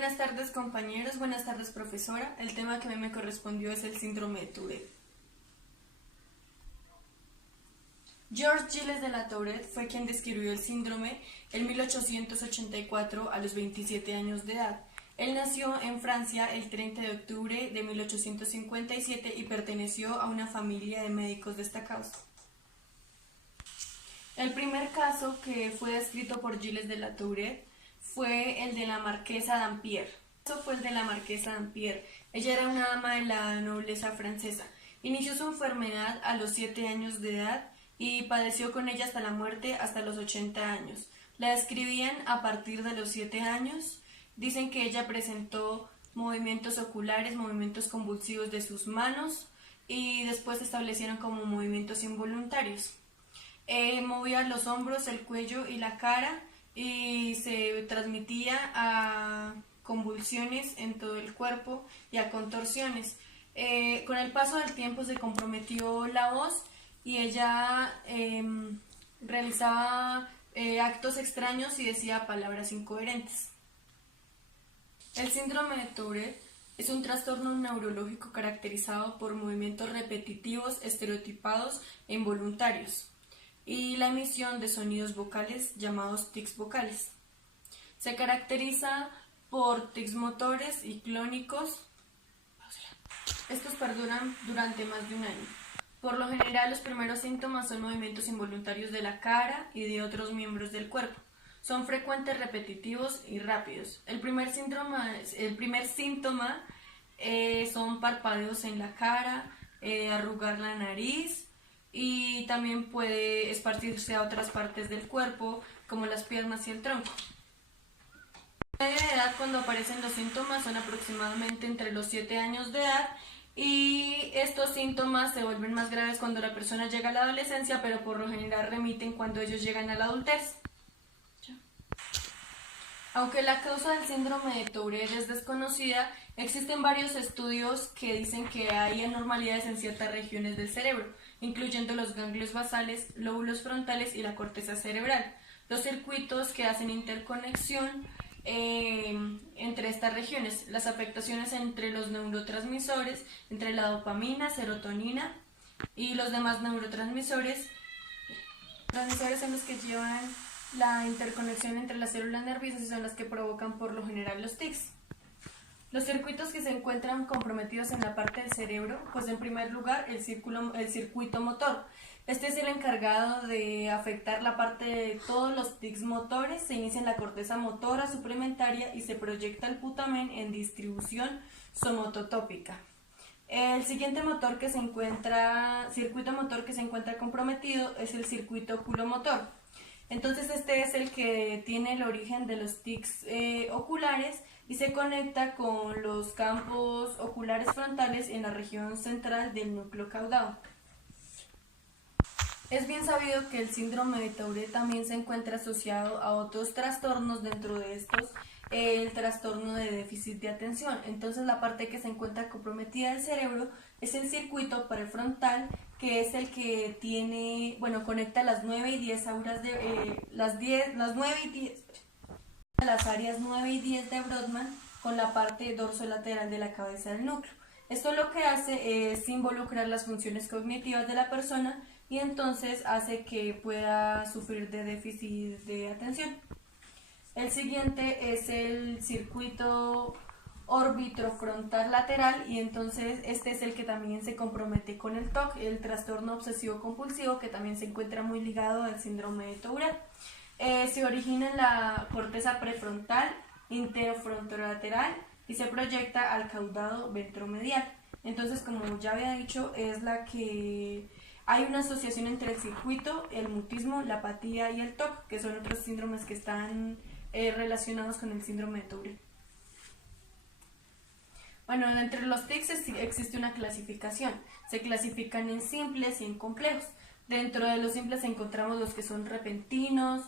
Buenas tardes compañeros, buenas tardes profesora. El tema que a mí me correspondió es el síndrome de Tourette. Georges Gilles de la Tourette fue quien describió el síndrome en 1884 a los 27 años de edad. Él nació en Francia el 30 de octubre de 1857 y perteneció a una familia de médicos destacados. El primer caso que fue descrito por Gilles de la Tourette fue el de la marquesa Dampierre. Eso fue el de la marquesa Dampierre. Ella era una dama de la nobleza francesa. Inició su enfermedad a los 7 años de edad y padeció con ella hasta la muerte, hasta los 80 años. La describían a partir de los 7 años. Dicen que ella presentó movimientos oculares, movimientos convulsivos de sus manos y después se establecieron como movimientos involuntarios. Movía los hombros, el cuello y la cara y se transmitía a convulsiones en todo el cuerpo y a contorsiones. Con el paso del tiempo se comprometió la voz y ella realizaba actos extraños y decía palabras incoherentes. El síndrome de Tourette es un trastorno neurológico caracterizado por movimientos repetitivos, estereotipados e involuntarios, y la emisión de sonidos vocales llamados tics vocales. Se caracteriza por tics motores y clónicos. Estos perduran durante más de un año. Por lo general, los primeros síntomas son movimientos involuntarios de la cara y de otros miembros del cuerpo. Son frecuentes, repetitivos y rápidos. El primer síntoma son parpadeos en la cara, arrugar la nariz, y también puede esparcirse a otras partes del cuerpo, como las piernas y el tronco. La media de edad cuando aparecen los síntomas son aproximadamente entre los 7 años de edad, y estos síntomas se vuelven más graves cuando la persona llega a la adolescencia, pero por lo general remiten cuando ellos llegan a la adultez. Aunque la causa del síndrome de Tourette es desconocida, existen varios estudios que dicen que hay anormalidades en ciertas regiones del cerebro, incluyendo los ganglios basales, lóbulos frontales y la corteza cerebral. Los circuitos que hacen interconexión entre estas regiones, las afectaciones entre los neurotransmisores, entre la dopamina, serotonina y los demás neurotransmisores. Transmisores son los que llevan la interconexión entre las células nerviosas y son las que provocan por lo general los tics. Los circuitos que se encuentran comprometidos en la parte del cerebro, pues en primer lugar el circuito motor. Este es el encargado de afectar la parte de todos los tics motores. Se inicia en la corteza motora suplementaria y se proyecta el putamen en distribución somototópica. El siguiente circuito motor que se encuentra comprometido es el circuito oculomotor. Entonces este es el que tiene el origen de los tics oculares y se conecta con los campos oculares frontales en la región central del núcleo caudado. Es bien sabido que el síndrome de Tourette también se encuentra asociado a otros trastornos, dentro de estos el trastorno de déficit de atención. Entonces la parte que se encuentra comprometida del cerebro es el circuito prefrontal, que es el que conecta las 9 y 10 auras de las áreas 9 y 10 de Brodmann con la parte dorsolateral de la cabeza del núcleo. Esto lo que hace es involucrar las funciones cognitivas de la persona y entonces hace que pueda sufrir de déficit de atención. El siguiente es el circuito orbitrofrontal lateral y entonces este es el que también se compromete con el TOC, el trastorno obsesivo compulsivo, que también se encuentra muy ligado al síndrome de Tourette. Se origina en la corteza prefrontal, interfrontolateral y se proyecta al caudado ventromedial. Entonces, como ya había dicho, es la que hay una asociación entre el circuito, el mutismo, la apatía y el TOC, que son otros síndromes que están relacionados con el síndrome de Tourette. Bueno, entre los tics existe una clasificación. Se clasifican en simples y en complejos. Dentro de los simples encontramos los que son repentinos,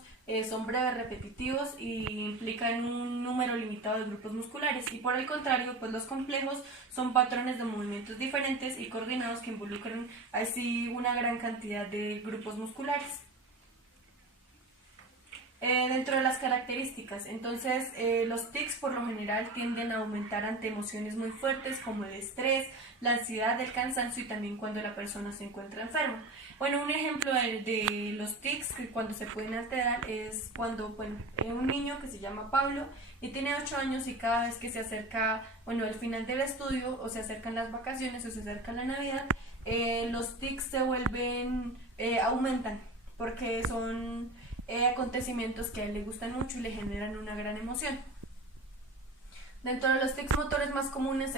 son breves, repetitivos y implican un número limitado de grupos musculares. Y por el contrario, pues los complejos son patrones de movimientos diferentes y coordinados que involucran así una gran cantidad de grupos musculares. Dentro de las características, entonces los tics por lo general tienden a aumentar ante emociones muy fuertes como el estrés, la ansiedad, el cansancio y también cuando la persona se encuentra enferma. Bueno, un ejemplo de los tics que cuando se pueden alterar es cuando, bueno, un niño que se llama Pablo y tiene 8 años y cada vez que se acerca, bueno, el final del estudio o se acercan las vacaciones o se acerca la Navidad, los tics se vuelven, aumentan porque son acontecimientos que a él le gustan mucho y le generan una gran emoción. Dentro de los tics motores más comunes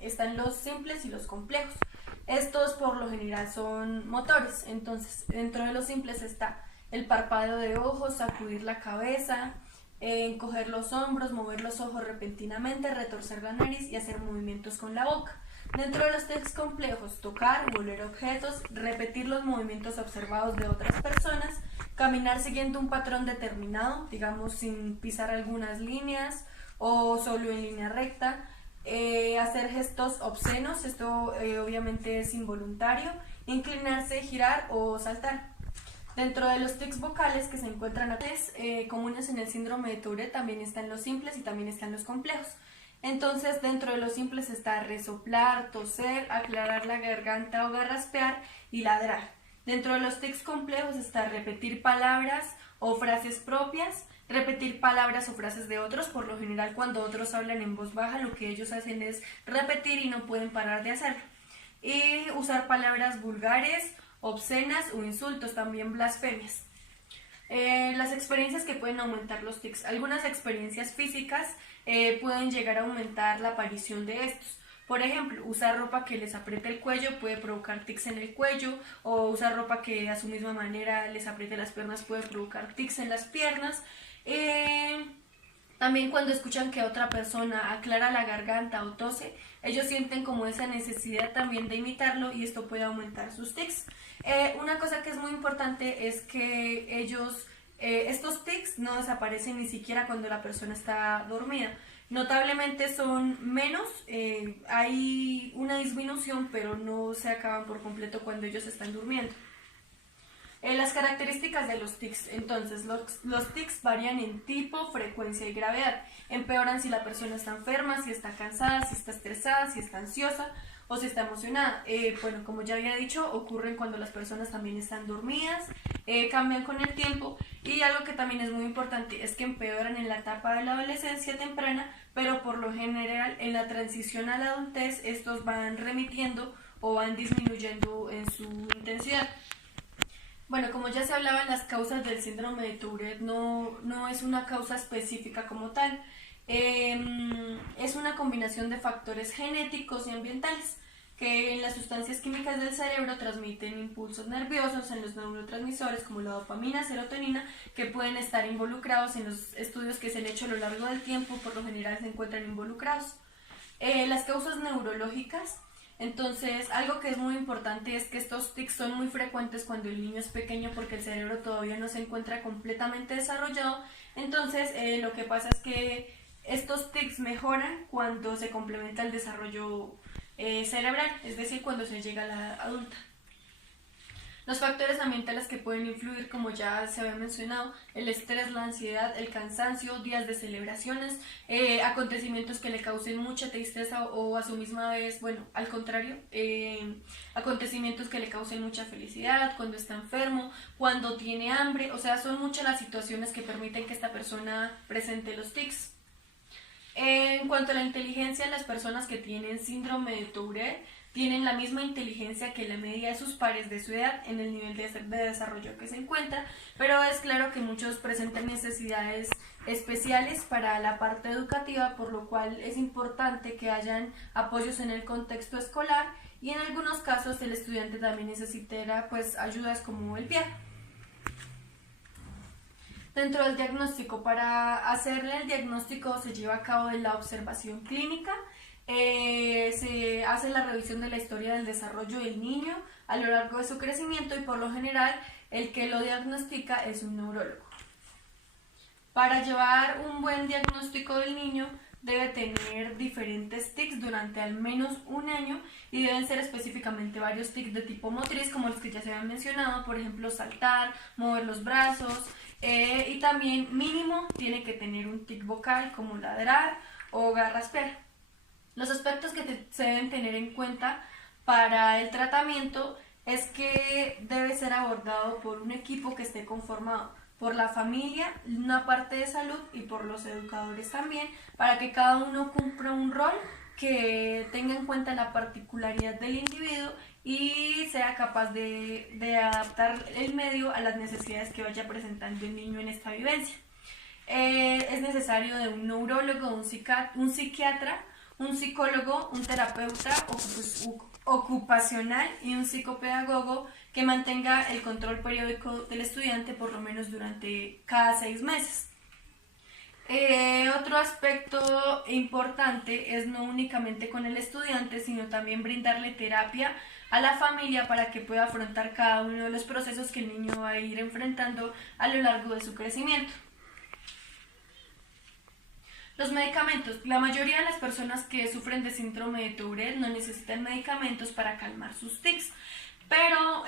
están los simples y los complejos. Estos por lo general son motores, entonces dentro de los simples está el parpadeo de ojos, sacudir la cabeza, encoger los hombros, mover los ojos repentinamente, retorcer la nariz y hacer movimientos con la boca. Dentro de los tics complejos, tocar, oler objetos, repetir los movimientos observados de otras personas, caminar siguiendo un patrón determinado, digamos sin pisar algunas líneas o solo en línea recta, hacer gestos obscenos, esto obviamente es involuntario, inclinarse, girar o saltar. Dentro de los tics vocales que se encuentran comunes en el síndrome de Tourette también están los simples y también están los complejos. Entonces, dentro de los simples está resoplar, toser, aclarar la garganta o garraspear y ladrar. Dentro de los tics complejos está repetir palabras o frases propias, repetir palabras o frases de otros. Por lo general, cuando otros hablan en voz baja, lo que ellos hacen es repetir y no pueden parar de hacerlo. Y usar palabras vulgares, obscenas o insultos, también blasfemias. Las experiencias que pueden aumentar los tics. Algunas experiencias físicas pueden llegar a aumentar la aparición de estos. Por ejemplo, usar ropa que les apriete el cuello puede provocar tics en el cuello, o usar ropa que a su misma manera les apriete las piernas puede provocar tics en las piernas. También cuando escuchan que otra persona aclara la garganta o tose, ellos sienten como esa necesidad también de imitarlo y esto puede aumentar sus tics. Una cosa que es muy importante es que estos tics no desaparecen ni siquiera cuando la persona está dormida. Notablemente son menos, hay una disminución, pero no se acaban por completo cuando ellos están durmiendo. Las características de los tics. Entonces, los tics varían en tipo, frecuencia y gravedad. Empeoran si la persona está enferma, si está cansada, si está estresada, si está ansiosa o si está emocionada. Bueno, como ya había dicho, ocurren cuando las personas también están dormidas, cambian con el tiempo, y algo que también es muy importante es que empeoran en la etapa de la adolescencia temprana, pero por lo general en la transición a la adultez estos van remitiendo o van disminuyendo en su intensidad. Bueno, como ya se hablaba, las causas del síndrome de Tourette no es una causa específica como tal. Es una combinación de factores genéticos y ambientales que en las sustancias químicas del cerebro transmiten impulsos nerviosos en los neurotransmisores como la dopamina, serotonina, que pueden estar involucrados en los estudios que se han hecho a lo largo del tiempo, por lo general se encuentran involucrados. Las causas neurológicas. Entonces, algo que es muy importante es que estos tics son muy frecuentes cuando el niño es pequeño porque el cerebro todavía no se encuentra completamente desarrollado. Entonces, lo que pasa es que estos tics mejoran cuando se complementa el desarrollo cerebral, es decir, cuando se llega a la adulta. Los factores ambientales que pueden influir, como ya se había mencionado, el estrés, la ansiedad, el cansancio, días de celebraciones, acontecimientos que le causen mucha tristeza o a su misma vez, bueno, al contrario, acontecimientos que le causen mucha felicidad, cuando está enfermo, cuando tiene hambre, o sea, son muchas las situaciones que permiten que esta persona presente los tics. En cuanto a la inteligencia, las personas que tienen síndrome de Tourette tienen la misma inteligencia que la media de sus pares de su edad en el nivel de desarrollo que se encuentra, pero es claro que muchos presentan necesidades especiales para la parte educativa, por lo cual es importante que hayan apoyos en el contexto escolar, y en algunos casos el estudiante también necesitará pues ayudas como el PIA. Dentro del diagnóstico, para hacerle el diagnóstico se lleva a cabo la observación clínica. Se hace la revisión de la historia del desarrollo del niño a lo largo de su crecimiento, y por lo general el que lo diagnostica es un neurólogo. Para llevar un buen diagnóstico del niño debe tener diferentes tics durante al menos un año, y deben ser específicamente varios tics de tipo motriz como los que ya se habían mencionado, por ejemplo saltar, mover los brazos, Y también mínimo tiene que tener un tic vocal como ladrar o garraspear. Los aspectos que se deben tener en cuenta para el tratamiento es que debe ser abordado por un equipo que esté conformado por la familia, una parte de salud y por los educadores también, para que cada uno cumpla un rol que tenga en cuenta la particularidad del individuo y sea capaz de adaptar el medio a las necesidades que vaya presentando el niño en esta vivencia. Es necesario de un neurólogo, un psiquiatra, un psicólogo, un terapeuta ocupacional y un psicopedagogo que mantenga el control periódico del estudiante por lo menos durante cada 6 meses. Otro aspecto importante es no únicamente con el estudiante, sino también brindarle terapia a la familia para que pueda afrontar cada uno de los procesos que el niño va a ir enfrentando a lo largo de su crecimiento. Los medicamentos. La mayoría de las personas que sufren de síndrome de Tourette no necesitan medicamentos para calmar sus tics, pero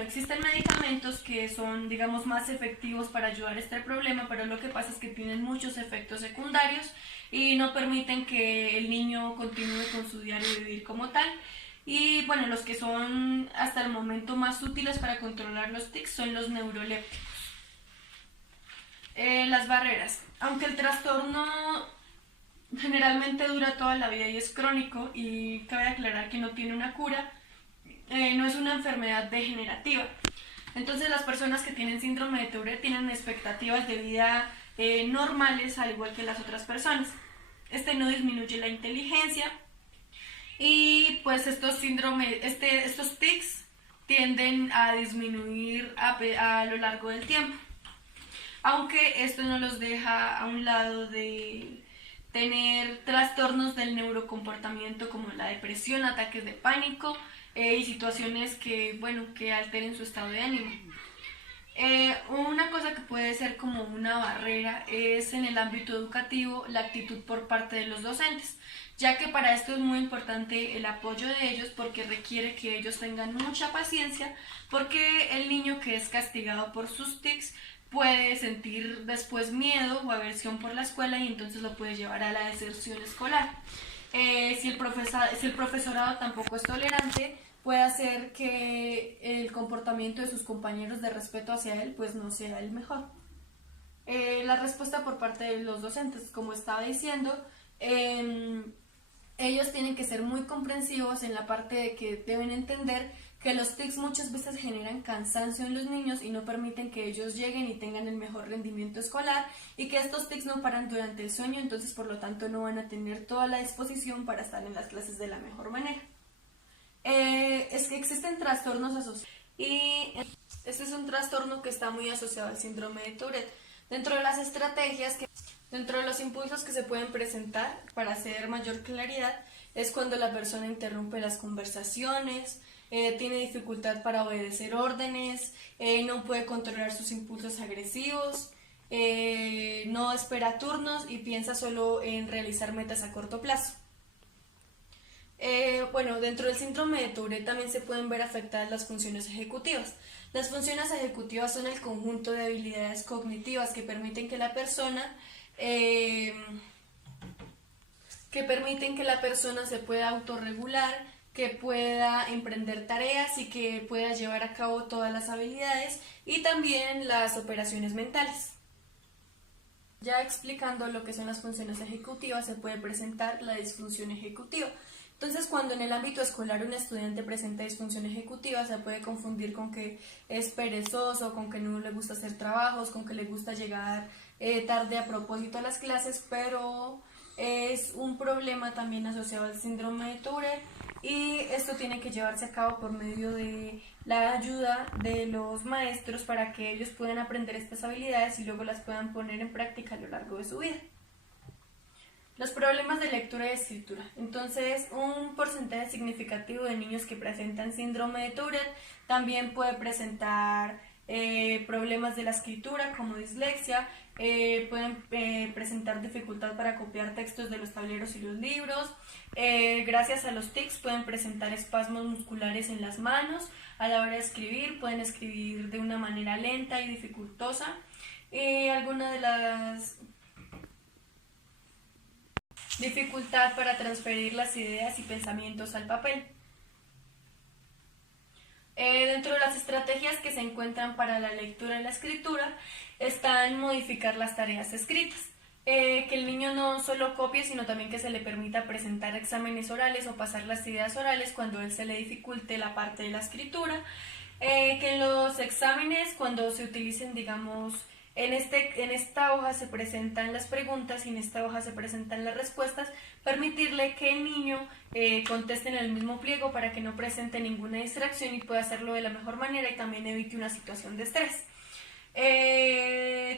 existen medicamentos que son, digamos, más efectivos para ayudar a este problema, pero lo que pasa es que tienen muchos efectos secundarios y no permiten que el niño continúe con su diario vivir como tal. Y bueno, los que son hasta el momento más útiles para controlar los tics son los neurolépticos. Las barreras. Aunque el trastorno generalmente dura toda la vida y es crónico, y cabe aclarar que no tiene una cura, no es una enfermedad degenerativa. Entonces las personas que tienen síndrome de Tourette tienen expectativas de vida normales al igual que las otras personas. Este no disminuye la inteligencia y pues estos tics tienden a disminuir a lo largo del tiempo. Aunque esto no los deja a un lado de tener trastornos del neurocomportamiento como la depresión, ataques de pánico y situaciones que alteren su estado de ánimo. Una cosa que puede ser como una barrera es en el ámbito educativo la actitud por parte de los docentes, ya que para esto es muy importante el apoyo de ellos porque requiere que ellos tengan mucha paciencia, porque el niño que es castigado por sus tics puede sentir después miedo o aversión por la escuela y entonces lo puede llevar a la deserción escolar. Si el profesorado tampoco es tolerante, puede hacer que el comportamiento de sus compañeros de respeto hacia él pues no sea el mejor. La respuesta por parte de los docentes, como estaba diciendo, ellos tienen que ser muy comprensivos en la parte de que deben entender que los tics muchas veces generan cansancio en los niños y no permiten que ellos lleguen y tengan el mejor rendimiento escolar, y que estos tics no paran durante el sueño, entonces por lo tanto no van a tener toda la disposición para estar en las clases de la mejor manera. Es que existen trastornos asociados y este es un trastorno que está muy asociado al síndrome de Tourette. Dentro de los impulsos que se pueden presentar para hacer mayor claridad es cuando la persona interrumpe las conversaciones, tiene dificultad para obedecer órdenes, no puede controlar sus impulsos agresivos, no espera turnos y piensa solo en realizar metas a corto plazo. Dentro del síndrome de Tourette también se pueden ver afectadas las funciones ejecutivas. Las funciones ejecutivas son el conjunto de habilidades cognitivas que permiten que la persona se pueda autorregular, que pueda emprender tareas y que pueda llevar a cabo todas las habilidades y también las operaciones mentales. Ya explicando lo que son las funciones ejecutivas, se puede presentar la disfunción ejecutiva. Entonces, cuando en el ámbito escolar un estudiante presenta disfunción ejecutiva, se puede confundir con que es perezoso, con que no le gusta hacer trabajos, con que le gusta llegar tarde a propósito a las clases, pero es un problema también asociado al síndrome de Tourette, y esto tiene que llevarse a cabo por medio de la ayuda de los maestros para que ellos puedan aprender estas habilidades y luego las puedan poner en práctica a lo largo de su vida. Los problemas de lectura y escritura. Entonces, un porcentaje significativo de niños que presentan síndrome de Tourette también puede presentar problemas de la escritura como dislexia, pueden presentar dificultad para copiar textos de los tableros y los libros. Gracias a los tics pueden presentar espasmos musculares en las manos. A la hora de escribir pueden escribir de una manera lenta y dificultosa. Alguna de las dificultad para transferir las ideas y pensamientos al papel. Dentro de las estrategias que se encuentran para la lectura y la escritura están modificar las tareas escritas, que el niño no solo copie, sino también que se le permita presentar exámenes orales o pasar las ideas orales cuando a él se le dificulte la parte de la escritura, que en los exámenes cuando se utilicen, digamos, en esta hoja se presentan las preguntas y en esta hoja se presentan las respuestas, permitirle que el niño conteste en el mismo pliego para que no presente ninguna distracción y pueda hacerlo de la mejor manera y también evite una situación de estrés.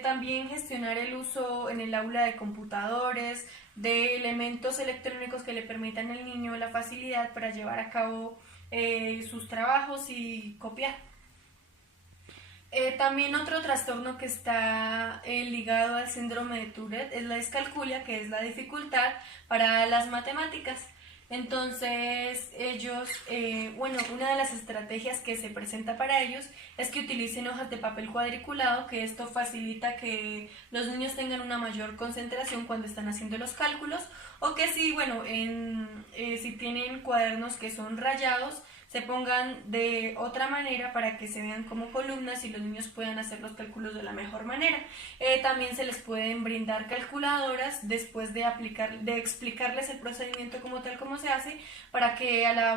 También gestionar el uso en el aula de computadores, de elementos electrónicos que le permitan al niño la facilidad para llevar a cabo sus trabajos y copiar. También otro trastorno que está ligado al síndrome de Tourette es la discalculia, que es la dificultad para las matemáticas. Entonces ellos, una de las estrategias que se presenta para ellos es que utilicen hojas de papel cuadriculado, que esto facilita que los niños tengan una mayor concentración cuando están haciendo los cálculos, o que si tienen cuadernos que son rayados, se pongan de otra manera para que se vean como columnas y los niños puedan hacer los cálculos de la mejor manera. También se les pueden brindar calculadoras después de explicarles el procedimiento como tal como se hace, para que a la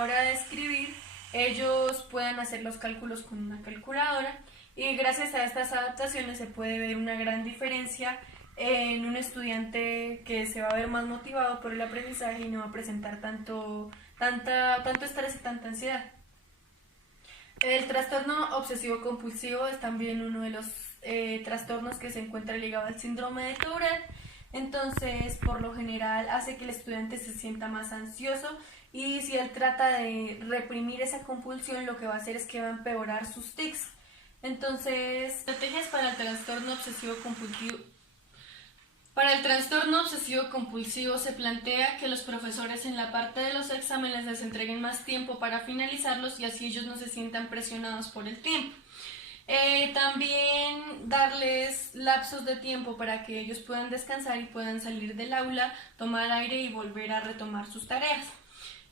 hora de escribir ellos puedan hacer los cálculos con una calculadora, y gracias a estas adaptaciones se puede ver una gran diferencia en un estudiante que se va a ver más motivado por el aprendizaje y no va a presentar tanto estrés y tanta ansiedad. El trastorno obsesivo compulsivo es también uno de los trastornos que se encuentra ligado al síndrome de Tourette. Entonces, por lo general, hace que el estudiante se sienta más ansioso, y si él trata de reprimir esa compulsión, lo que va a hacer es que va a empeorar sus tics. Entonces, estrategias para el trastorno obsesivo compulsivo. Para el trastorno obsesivo-compulsivo se plantea que los profesores en la parte de los exámenes les entreguen más tiempo para finalizarlos y así ellos no se sientan presionados por el tiempo. También darles lapsos de tiempo para que ellos puedan descansar y puedan salir del aula, tomar aire y volver a retomar sus tareas.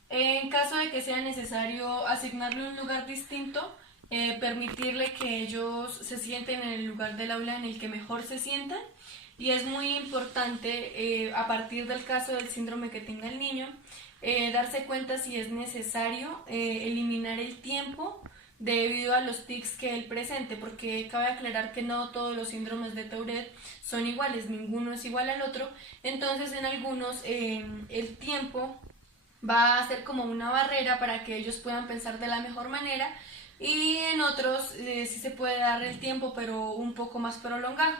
En caso de que sea necesario asignarle un lugar distinto, permitirle que ellos se sienten en el lugar del aula en el que mejor se sientan. Y es muy importante, a partir del caso del síndrome que tenga el niño, darse cuenta si es necesario eliminar el tiempo debido a los tics que él presente, porque cabe aclarar que no todos los síndromes de Tourette son iguales, ninguno es igual al otro. Entonces en algunos el tiempo va a ser como una barrera para que ellos puedan pensar de la mejor manera, y en otros sí se puede dar el tiempo pero un poco más prolongado.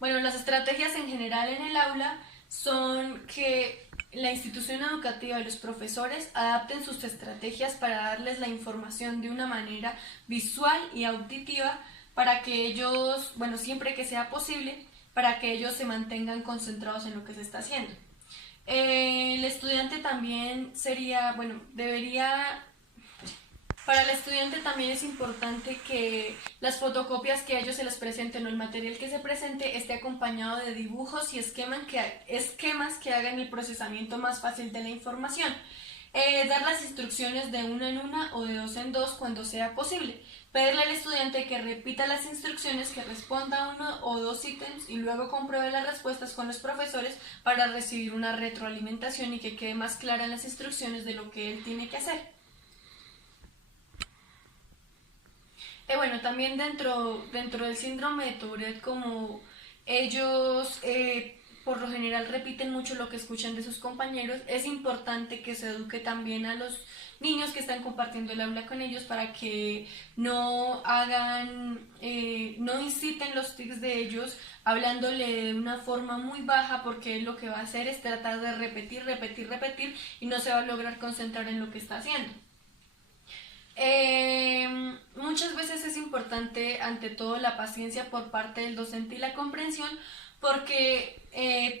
Bueno, las estrategias en general en el aula son que la institución educativa y los profesores adapten sus estrategias para darles la información de una manera visual y auditiva para que ellos, siempre que sea posible, para que ellos se mantengan concentrados en lo que se está haciendo. El estudiante también para el estudiante también es importante que las fotocopias que a ellos se les presenten o el material que se presente esté acompañado de dibujos y esquemas que hagan el procesamiento más fácil de la información. Dar las instrucciones de una en una o de dos en dos cuando sea posible. Pedirle al estudiante que repita las instrucciones, que responda uno o dos ítems y luego compruebe las respuestas con los profesores para recibir una retroalimentación y que quede más clara las instrucciones de lo que él tiene que hacer. También dentro del síndrome de Tourette, como ellos por lo general repiten mucho lo que escuchan de sus compañeros, es importante que se eduque también a los niños que están compartiendo el aula con ellos para que no inciten los tics de ellos hablándole de una forma muy baja, porque lo que va a hacer es tratar de repetir y no se va a lograr concentrar en lo que está haciendo. Muchas veces es importante, ante todo, la paciencia por parte del docente y la comprensión, porque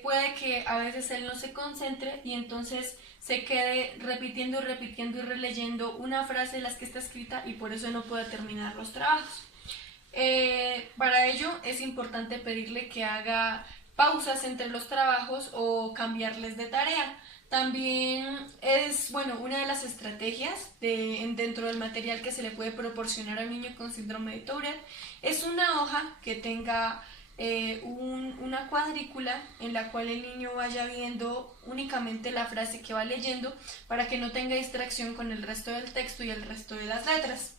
puede que a veces él no se concentre y entonces se quede repitiendo y repitiendo y releyendo una frase de las que está escrita y por eso no puede terminar los trabajos. Para ello es importante pedirle que haga pausas entre los trabajos o cambiarles de tarea. También es, bueno, una de las estrategias dentro del material que se le puede proporcionar al niño con síndrome de Tourette es una hoja que tenga una cuadrícula en la cual el niño vaya viendo únicamente la frase que va leyendo para que no tenga distracción con el resto del texto y el resto de las letras.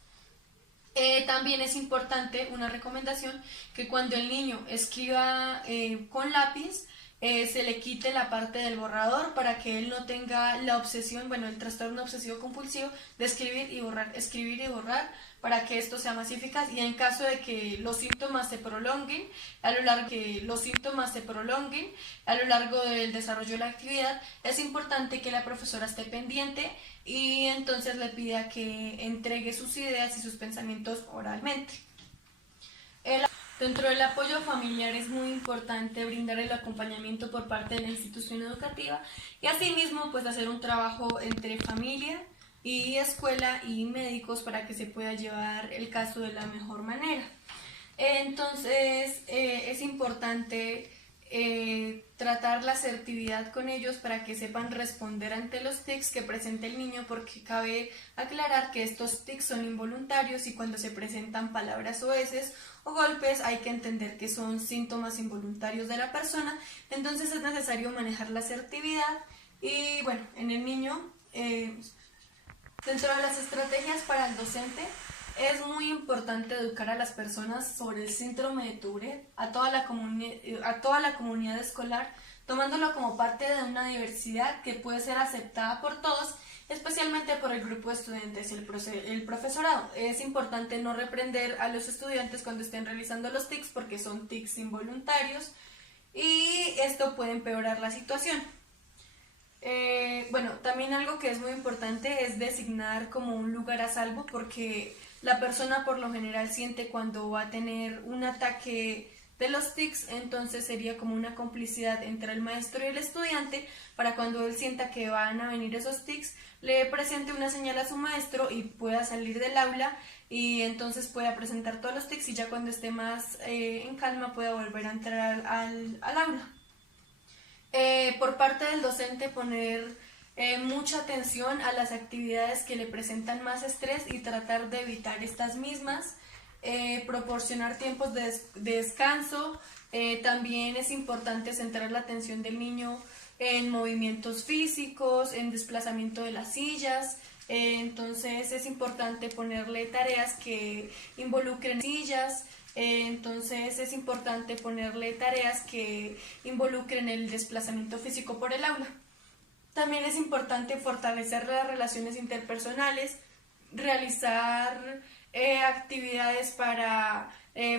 También es importante una recomendación que cuando el niño escriba con lápiz se le quite la parte del borrador para que él no tenga la obsesión, bueno, el trastorno obsesivo compulsivo de escribir y borrar para que esto sea más eficaz y en caso de que los síntomas se prolonguen a lo largo del desarrollo de la actividad, es importante que la profesora esté pendiente y entonces le pida que entregue sus ideas y sus pensamientos oralmente. Dentro del apoyo familiar es muy importante brindar el acompañamiento por parte de la institución educativa y asimismo pues hacer un trabajo entre familia y escuela y médicos para que se pueda llevar el caso de la mejor manera. Entonces es importante tratar la asertividad con ellos para que sepan responder ante los tics que presenta el niño, porque cabe aclarar que estos tics son involuntarios y cuando se presentan palabras soeces o golpes hay que entender que son síntomas involuntarios de la persona, entonces es necesario manejar la asertividad y bueno, en el niño, dentro de las estrategias para el docente, es muy importante educar a las personas sobre el síndrome de Tourette, a toda la comunidad escolar, tomándolo como parte de una diversidad que puede ser aceptada por todos, especialmente por el grupo de estudiantes y el profesorado. Es importante no reprender a los estudiantes cuando estén realizando los tics porque son tics involuntarios y esto puede empeorar la situación. Bueno, también algo que es muy importante es designar como un lugar a salvo porque la persona por lo general siente cuando va a tener un ataque de los tics, entonces sería como una complicidad entre el maestro y el estudiante para cuando él sienta que van a venir esos tics, le presente una señal a su maestro y pueda salir del aula y entonces pueda presentar todos los tics y ya cuando esté más en calma pueda volver a entrar al aula. Por parte del docente poner mucha atención a las actividades que le presentan más estrés y tratar de evitar estas mismas, proporcionar tiempos de descanso, también es importante centrar la atención del niño en movimientos físicos, en desplazamiento de las sillas, entonces es importante ponerle tareas que involucren sillas, entonces es importante ponerle tareas que involucren el desplazamiento físico por el aula. También es importante fortalecer las relaciones interpersonales, realizar actividades para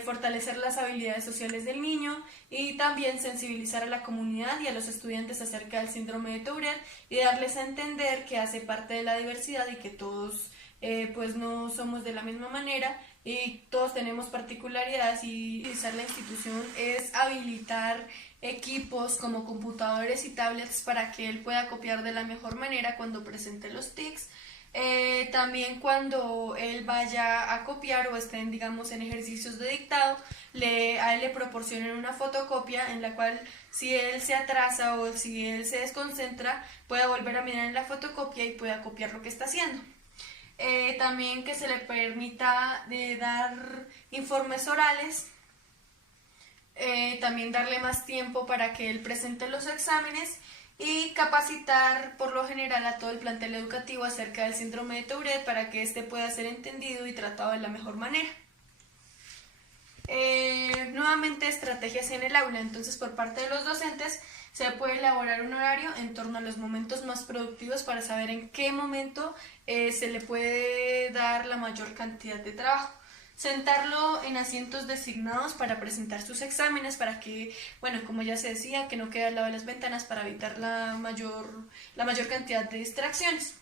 fortalecer las habilidades sociales del niño y también sensibilizar a la comunidad y a los estudiantes acerca del síndrome de Tourette y darles a entender que hace parte de la diversidad y que todos pues no somos de la misma manera y todos tenemos particularidades y utilizar la institución es habilitar equipos como computadores y tablets para que él pueda copiar de la mejor manera cuando presente los tics. También cuando él vaya a copiar o estén, digamos, en ejercicios de dictado, a él le proporcionen una fotocopia en la cual si él se atrasa o si él se desconcentra, pueda volver a mirar en la fotocopia y pueda copiar lo que está haciendo. También que se le permita dar informes orales, también darle más tiempo para que él presente los exámenes y capacitar por lo general a todo el plantel educativo acerca del síndrome de Tourette para que éste pueda ser entendido y tratado de la mejor manera. Nuevamente, estrategias en el aula. Entonces, por parte de los docentes se puede elaborar un horario en torno a los momentos más productivos para saber en qué momento se le puede dar la mayor cantidad de trabajo. Sentarlo en asientos designados para presentar sus exámenes para que, bueno, como ya se decía, que no quede al lado de las ventanas para evitar la mayor cantidad de distracciones.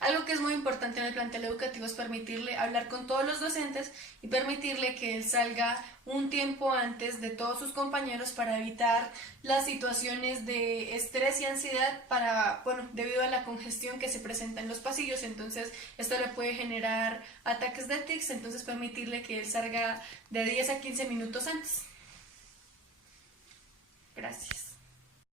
Algo que es muy importante en el plantel educativo es permitirle hablar con todos los docentes y permitirle que él salga un tiempo antes de todos sus compañeros para evitar las situaciones de estrés y ansiedad debido a la congestión que se presenta en los pasillos. Entonces esto le puede generar ataques de tics, entonces permitirle que él salga de 10 a 15 minutos antes. Gracias.